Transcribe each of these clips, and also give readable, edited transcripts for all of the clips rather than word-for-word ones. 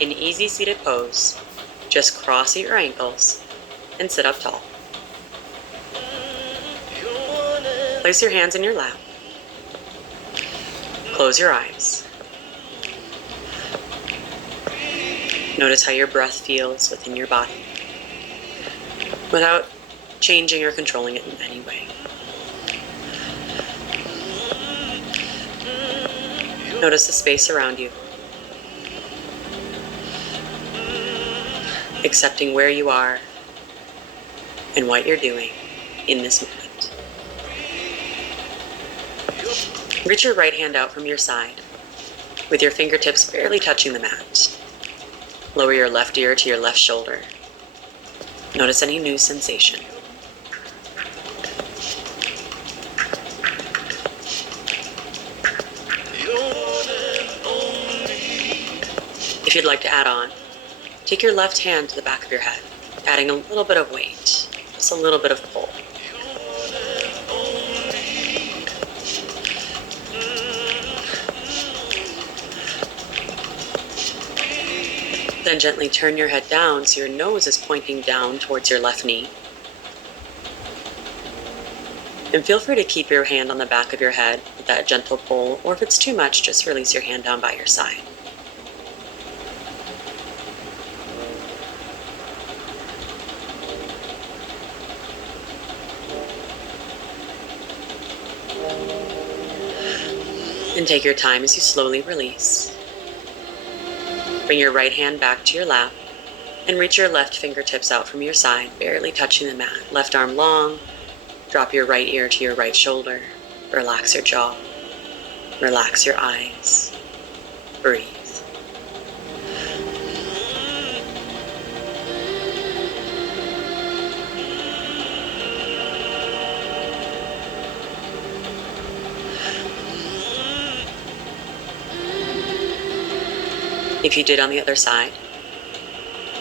In easy seated pose, just cross your ankles and sit up tall. Place your hands in your lap. Close your eyes. Notice how your breath feels within your body without changing or controlling it in any way. Notice the space around you, accepting where you are and what you're doing in this moment. Reach your right hand out from your side, with your fingertips barely touching the mat. Lower your left ear to your left shoulder. Notice any new sensation. If you'd like to add on, take your left hand to the back of your head, adding a little bit of weight, just a little bit of pull. Then gently turn your head down so your nose is pointing down towards your left knee. And feel free to keep your hand on the back of your head with that gentle pull, or if it's too much, just release your hand down by your side. And take your time as you slowly release. Bring your right hand back to your lap and reach your left fingertips out from your side, barely touching the mat. Left arm long, drop your right ear to your right shoulder. Relax your jaw, relax your eyes, breathe. If you did on the other side,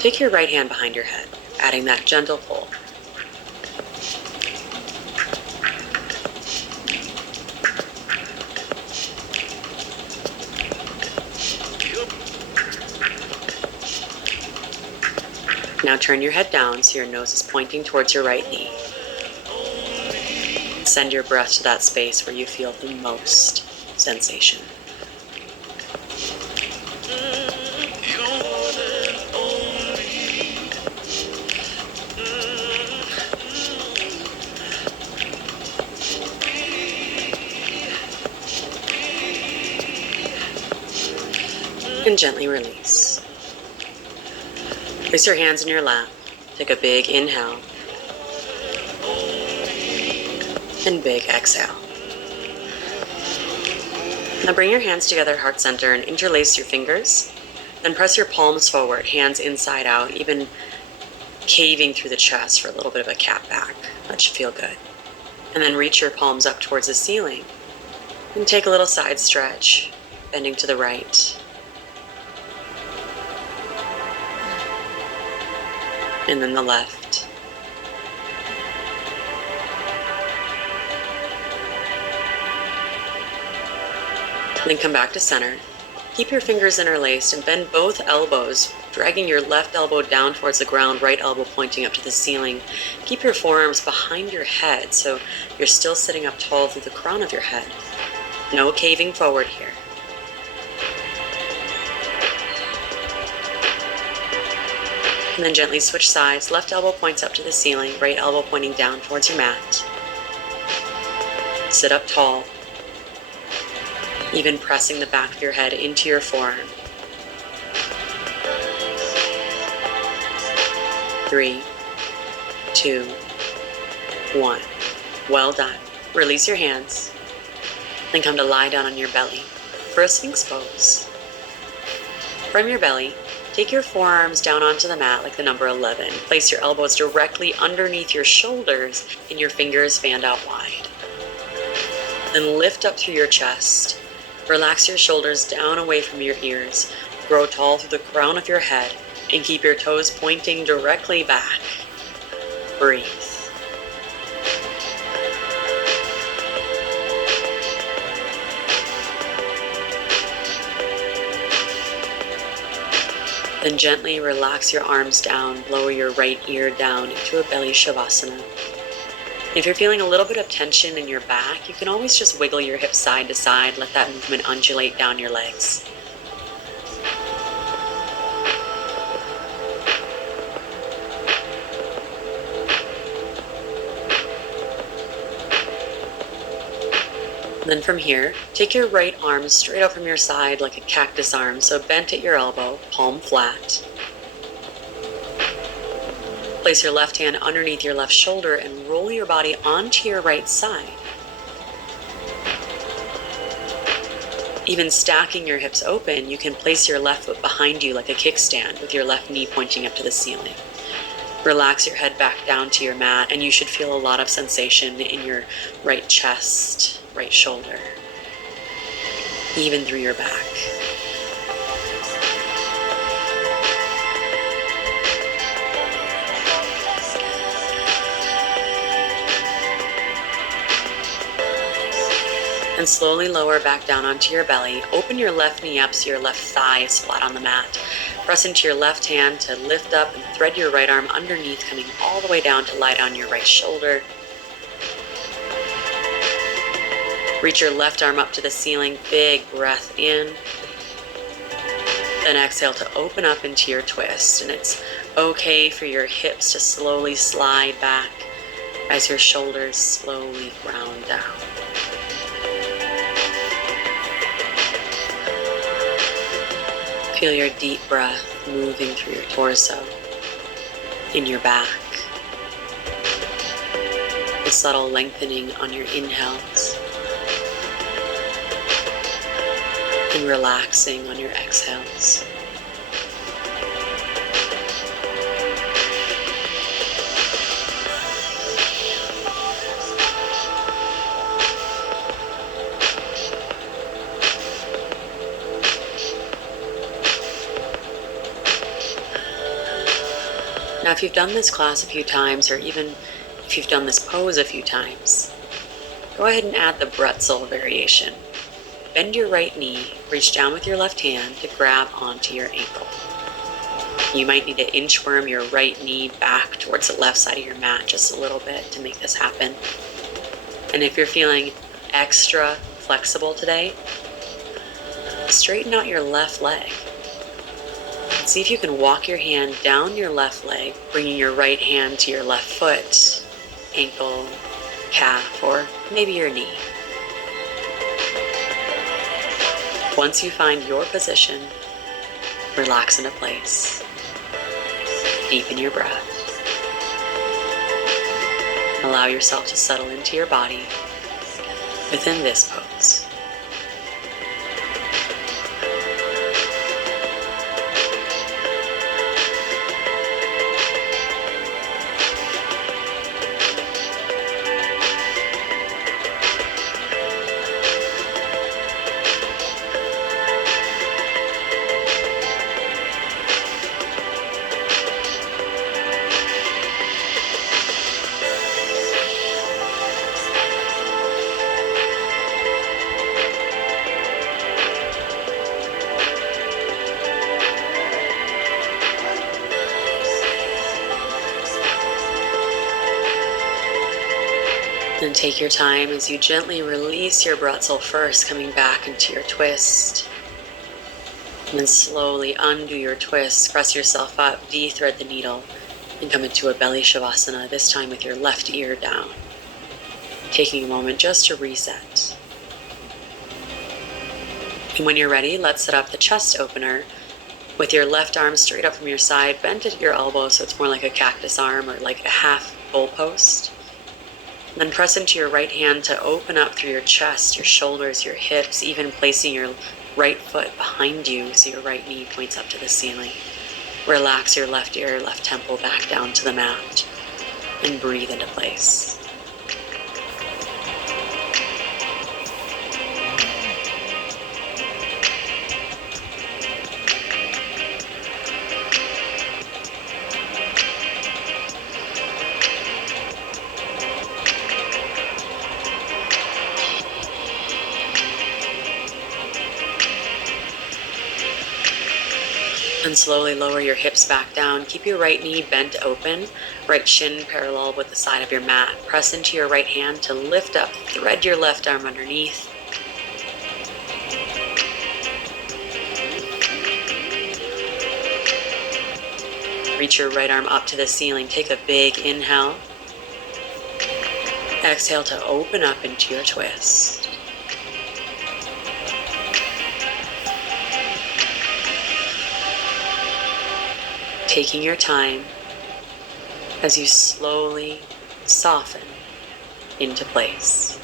take your right hand behind your head, adding that gentle pull. Now turn your head down so your nose is pointing towards your right knee. Send your breath to that space where you feel the most sensation. And gently release. Place your hands in your lap. Take a big inhale and big exhale. Now bring your hands together, heart center, and interlace your fingers. Then press your palms forward, hands inside out, even caving through the chest for a little bit of a cat back. That should feel good. And then reach your palms up towards the ceiling. And take a little side stretch, bending to the right. And then the left. Then come back to center. Keep your fingers interlaced and bend both elbows, dragging your left elbow down towards the ground, right elbow pointing up to the ceiling. Keep your forearms behind your head so you're still sitting up tall through the crown of your head. No caving forward here. And then gently switch sides. Left elbow points up to the ceiling, right elbow pointing down towards your mat. Sit up tall, even pressing the back of your head into your forearm. 3, 2, 1. Well done. Release your hands. Then come to lie down on your belly for a Sphinx pose. From your belly, take your forearms down onto the mat like the number 11. Place your elbows directly underneath your shoulders and your fingers fanned out wide. Then lift up through your chest. Relax your shoulders down away from your ears. Grow tall through the crown of your head and keep your toes pointing directly back. Breathe. Then gently relax your arms down, lower your right ear down into a belly shavasana. If you're feeling a little bit of tension in your back, you can always just wiggle your hips side to side, let that movement undulate down your legs. Then from here, take your right arm straight up from your side like a cactus arm, so bent at your elbow, palm flat. Place your left hand underneath your left shoulder and roll your body onto your right side. Even stacking your hips open, you can place your left foot behind you like a kickstand with your left knee pointing up to the ceiling. Relax your head back down to your mat, and you should feel a lot of sensation in your right chest, right shoulder, even through your back. And slowly lower back down onto your belly. Open your left knee up so your left thigh is flat on the mat. Press into your left hand to lift up and thread your right arm underneath, coming all the way down to lie down your right shoulder. Reach your left arm up to the ceiling, big breath in. Then exhale to open up into your twist. And it's okay for your hips to slowly slide back as your shoulders slowly ground down. Feel your deep breath moving through your torso, in your back. The subtle lengthening on your inhales and relaxing on your exhales. Now, if you've done this class a few times, or even if you've done this pose a few times, go ahead and add the bretzel variation. Bend your right knee, reach down with your left hand to grab onto your ankle. You might need to inchworm your right knee back towards the left side of your mat just a little bit to make this happen. And if you're feeling extra flexible today, straighten out your left leg. And see if you can walk your hand down your left leg, bringing your right hand to your left foot, ankle, calf, or maybe your knee. Once you find your position, relax into place. Deepen your breath. Allow yourself to settle into your body within this pose. Then take your time as you gently release your bretzel first, coming back into your twist. And then slowly undo your twist, press yourself up, de-thread the needle, and come into a belly shavasana, this time with your left ear down. Taking a moment just to reset. And when you're ready, let's set up the chest opener with your left arm straight up from your side, bent at your elbow so it's more like a cactus arm or like a half goalpost. Then press into your right hand to open up through your chest, your shoulders, your hips, even placing your right foot behind you so your right knee points up to the ceiling. Relax your left ear, left temple back down to the mat, and breathe into place. And slowly lower your hips back down. Keep your right knee bent open, right shin parallel with the side of your mat. Press into your right hand to lift up. Thread your left arm underneath. Reach your right arm up to the ceiling. Take a big inhale. Exhale to open up into your twist. Taking your time as you slowly soften into place.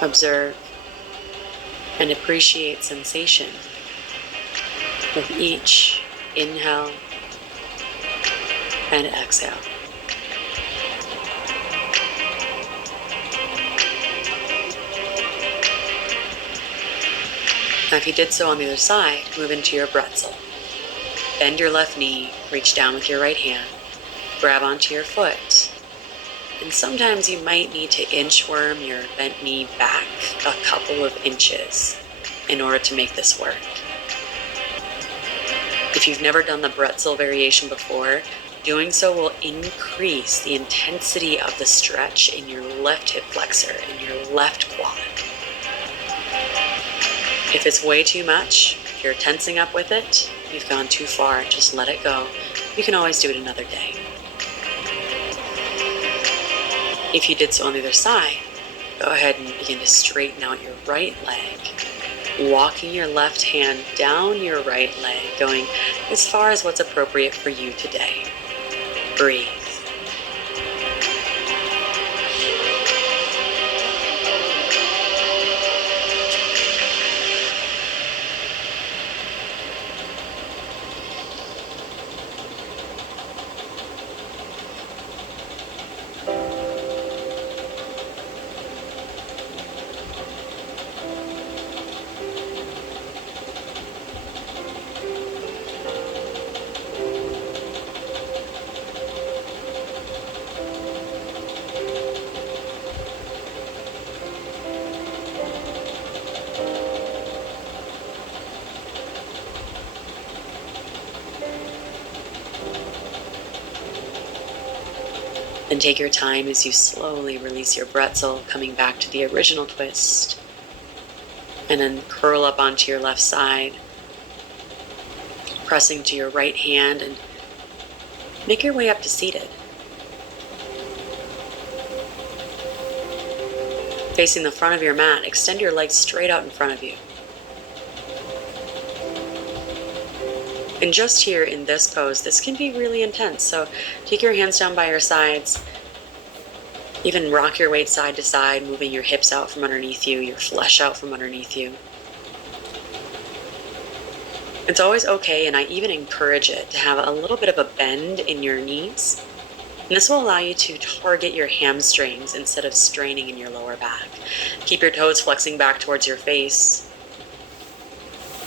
Observe and appreciate sensation with each inhale and exhale. Now, if you did so on the other side, move into your bretzel. Bend your left knee, reach down with your right hand, grab onto your foot, and sometimes you might need to inchworm your bent knee back a couple of inches in order to make this work. If you've never done the bretzel variation before, doing so will increase the intensity of the stretch in your left hip flexor and your left quad. If it's way too much, if you're tensing up with it, you've gone too far, just let it go. You can always do it another day. If you did so on the other side, go ahead and begin to straighten out your right leg, walking your left hand down your right leg, going as far as what's appropriate for you today. Breathe. Then take your time as you slowly release your bretzel, coming back to the original twist. And then curl up onto your left side, pressing to your right hand, and make your way up to seated. Facing the front of your mat, extend your legs straight out in front of you. And just here in this pose, this can be really intense. So take your hands down by your sides. Even rock your weight side to side, moving your hips out from underneath you, your flesh out from underneath you. It's always okay, and I even encourage it, to have a little bit of a bend in your knees. And this will allow you to target your hamstrings instead of straining in your lower back. Keep your toes flexing back towards your face.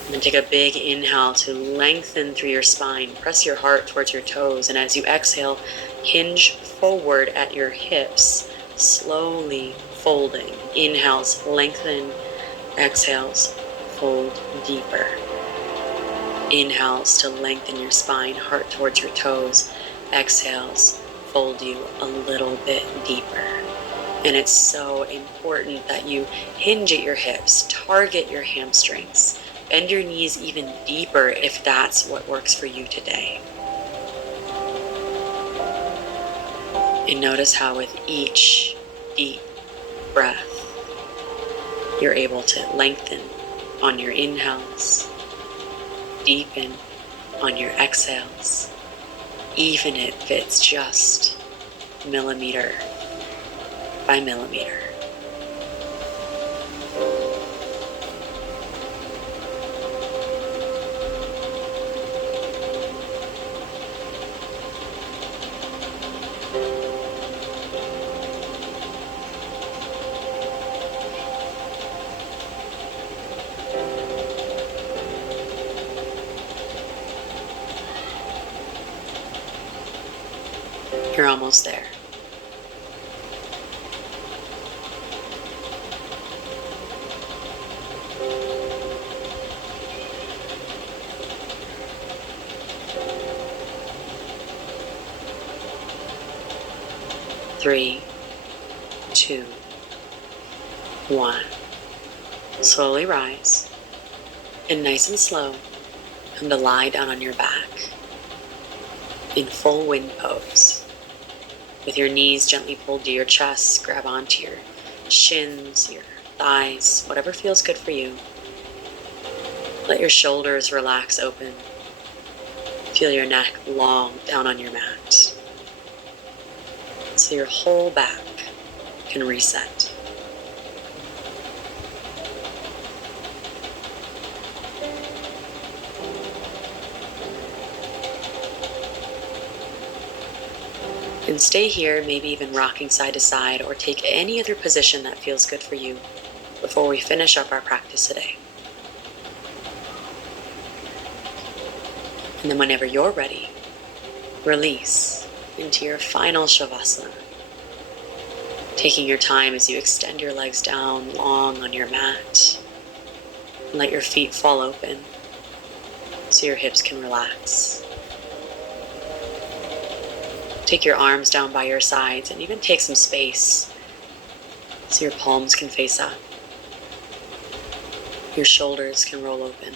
And then take a big inhale to lengthen through your spine. Press your heart towards your toes. And as you exhale, hinge forward at your hips, slowly folding. Inhales, lengthen. Exhales, fold deeper. Inhales to lengthen your spine, heart towards your toes. Exhales, fold you a little bit deeper. And it's so important that you hinge at your hips, target your hamstrings. Bend your knees even deeper if that's what works for you today. And notice how with each deep breath, you're able to lengthen on your inhales, deepen on your exhales, even if it's just millimeter by millimeter. You're almost there. Three, two, one. Slowly rise, and nice and slow, come to lie down on your back in full wind pose. With your knees gently pulled to your chest, grab onto your shins, your thighs, whatever feels good for you. Let your shoulders relax open. Feel your neck long down on your mat, so your whole back can reset. And stay here, maybe even rocking side to side, or take any other position that feels good for you before we finish up our practice today. And then whenever you're ready, release into your final Shavasana. Taking your time as you extend your legs down long on your mat. And let your feet fall open so your hips can relax. Take your arms down by your sides and even take some space so your palms can face up. Your shoulders can roll open.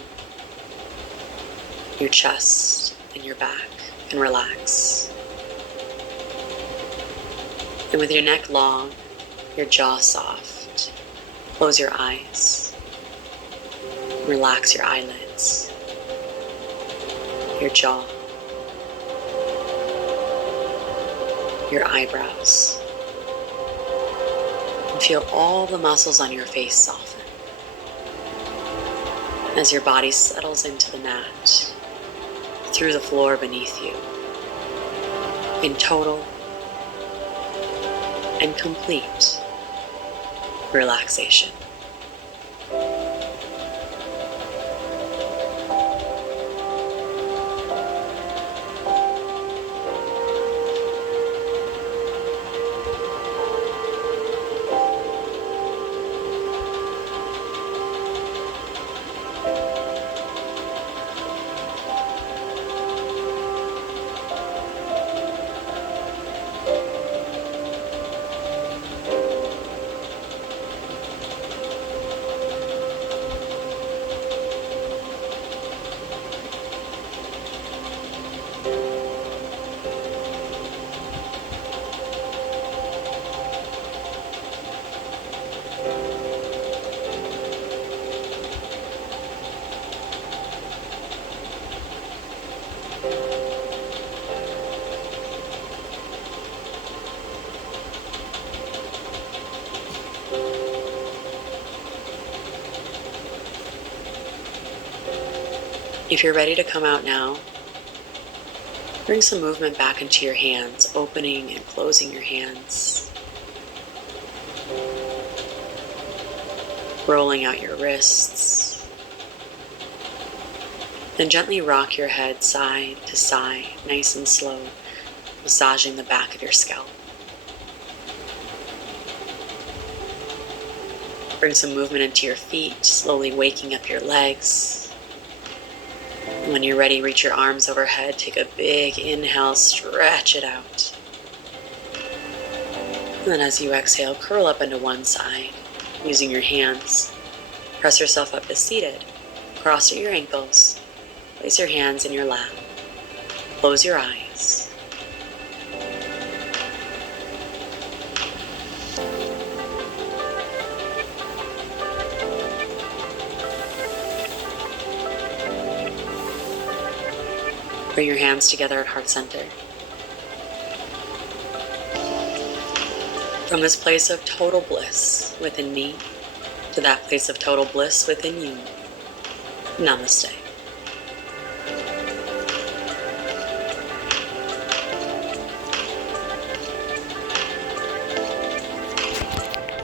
Your chest and your back can relax. And with your neck long, your jaw soft, close your eyes. Relax your eyelids, your jaw, your eyebrows, and feel all the muscles on your face soften as your body settles into the mat, through the floor beneath you, in total and complete relaxation. If you're ready to come out now, bring some movement back into your hands, opening and closing your hands. Rolling out your wrists. Then gently rock your head side to side, nice and slow, massaging the back of your scalp. Bring some movement into your feet, slowly waking up your legs. When you're ready, reach your arms overhead, take a big inhale, stretch it out. And then as you exhale, curl up into one side, using your hands. Press yourself up to seated, cross at your ankles, place your hands in your lap, close your eyes. Bring your hands together at heart center. From this place of total bliss within me to that place of total bliss within you, namaste.